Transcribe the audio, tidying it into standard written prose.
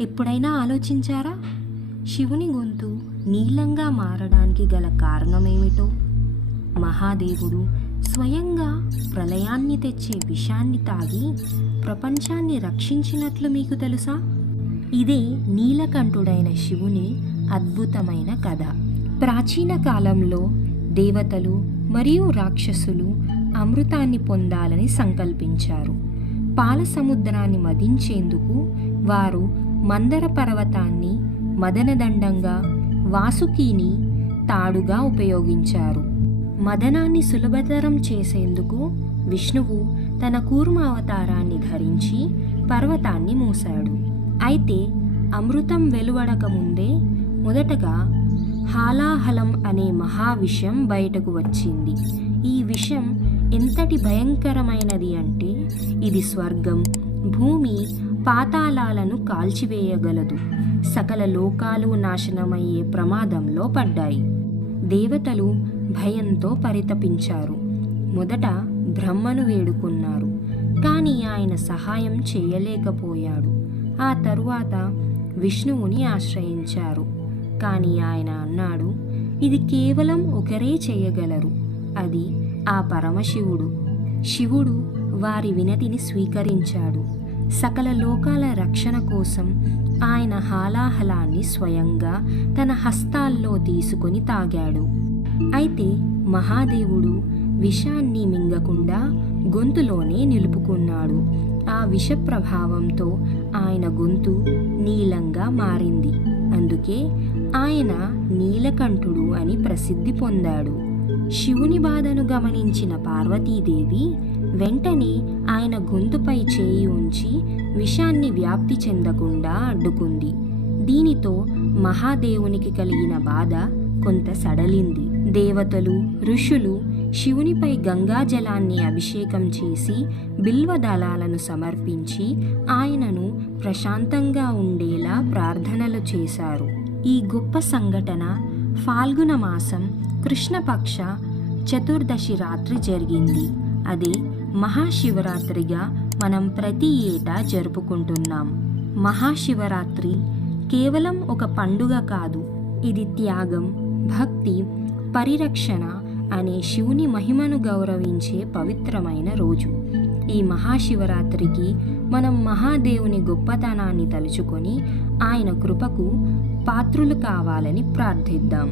ఎప్పుడైనా ఆలోచించారా? శివుని గొంతు నీలంగా మారడానికి గల కారణమేమిటో? మహాదేవుడు స్వయంగా ప్రళయాన్ని తెచ్చే విషాన్ని తాగి ప్రపంచాన్ని రక్షించినట్లు మీకు తెలుసా? ఇదే నీలకంఠుడైన శివుని అద్భుతమైన కథ. ప్రాచీన కాలంలో దేవతలు మరియు రాక్షసులు అమృతాన్ని పొందాలని సంకల్పించారు. పాల సముద్రాన్ని మదించేందుకు వారు మందర పర్వతాన్ని మదనదండంగా, వాసుకిని తాడుగా ఉపయోగించారు. మదనాన్ని సులభతరం చేసేందుకు విష్ణువు తన కూర్మ అవతారాన్ని ధరించి పర్వతాన్ని మూశాడు. అయితే అమృతం వెలువడక ముందే మొదటగా హాలాహలం అనే మహావిషం బయటకు వచ్చింది. ఈ విషం ఎంతటి భయంకరమైనది అంటే ఇది స్వర్గం, భూమి, పాతాళాలను కాల్చివేయగలదు. సకల లోకాలు నాశనమయ్యే ప్రమాదంలో పడ్డాయి. దేవతలు భయంతో పరితపించారు. మొదట బ్రహ్మను వేడుకున్నారు, కానీ ఆయన సహాయం చేయలేకపోయాడు. ఆ తరువాత విష్ణువుని ఆశ్రయించారు, కానీ ఆయన అన్నాడు, ఇది కేవలం ఒకరే చేయగలరు, అది ఆ పరమశివుడు. శివుడు వారి వినతిని స్వీకరించాడు. సకల లోకాల రక్షణ కోసం ఆయన హాలాహలాన్ని స్వయంగా తన హస్తాల్లో తీసుకొని తాగాడు. అయితే మహాదేవుడు విషాన్ని మింగకుండా గొంతులోనే నిలుపుకున్నాడు. ఆ విష ప్రభావంతో ఆయన గొంతు నీలంగా మారింది. అందుకే ఆయన నీలకంఠుడు అని ప్రసిద్ధి పొందాడు. శివుని బాధను గమనించిన పార్వతీదేవి వెంటనే ఆయన గొంతుపై చేయి ఉంచి విషాన్ని వ్యాప్తి చెందకుండా అడ్డుకుంది. దీనితో మహాదేవునికి కలిగిన బాధ కొంత సడలింది. దేవతలు, ఋషులు శివునిపై గంగాజలాన్ని అభిషేకం చేసి బిల్వదళాలను సమర్పించి ఆయనను ప్రశాంతంగా ఉండేలా ప్రార్థనలు చేశారు. ఈ గొప్ప సంఘటన ఫాల్గుణ మాసం కృష్ణపక్ష చతుర్దశి రాత్రి జరిగింది. అదే మహాశివరాత్రిగా మనం ప్రతి ఏటా జరుపుకుంటున్నాం. మహాశివరాత్రి కేవలం ఒక పండుగ కాదు, ఇది త్యాగం, భక్తి, పరిరక్షణ అనే శివుని మహిమను గౌరవించే పవిత్రమైన రోజు. ఈ మహాశివరాత్రికి మనం మహాదేవుని గొప్పతనాన్ని తలుచుకొని ఆయన కృపకు పాత్రులు కావాలని ప్రార్థిద్దాం.